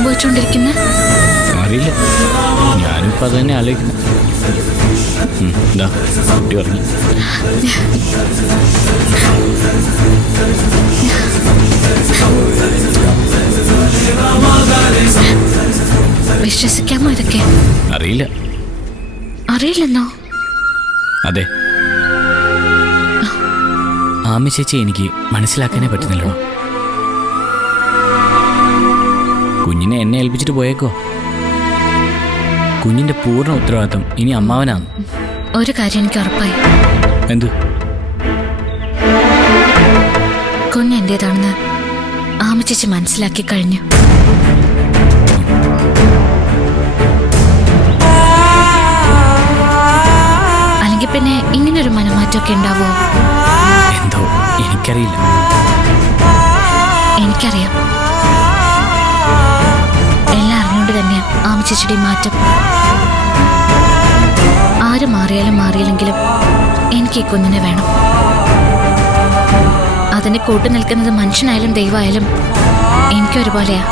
സംഭവിച്ചുകൊണ്ടിരിക്കുന്നത്? അറിയില്ല, ഞാനിപ്പോൾ അത് തന്നെ ആലോചിക്കുന്നു. എന്താ കുട്ടി പറഞ്ഞു? വിശ്വസിക്കാമോ ഇതൊക്കെ? അറിയില്ല. അറിയില്ലെന്നോ? അതെ, ആമി ചേച്ചി എനിക്ക് മനസ്സിലാക്കാനേ പറ്റുന്നില്ലല്ലോ. കുഞ്ഞിനെ എന്നെ ഏൽപ്പിച്ചിട്ട് പോയേക്കോ. കുഞ്ഞിന്റെ പൂർണ്ണ ഉത്തരവാദിത്വം ഇനി അമ്മാവനാണ്. ഒരു കാര്യം എനിക്ക് ഉറപ്പായി. എന്ത്? കുഞ്ഞ് എന്റേതാണെന്ന് ആമി ചേച്ചി മനസ്സിലാക്കി കഴിഞ്ഞു. അല്ലെങ്കിൽ പിന്നെ ഇങ്ങനൊരു മനമാറ്റമൊക്കെ ഉണ്ടാവോ? എന്തോ എനിക്കറിയില്ല. എനിക്കറിയാം. എല്ലാം അറിഞ്ഞുകൊണ്ട് തന്നെയാ ആമി ചേച്ചിയുടെ മാറ്റം. ആര് മാറിയില്ലെങ്കിലും എനിക്ക് ഈ കുഞ്ഞിനെ വേണം. അതിന് കൂട്ടു നിൽക്കുന്നത് മനുഷ്യനായാലും ദൈവമായാലും എനിക്കൊരുപോലെയാ.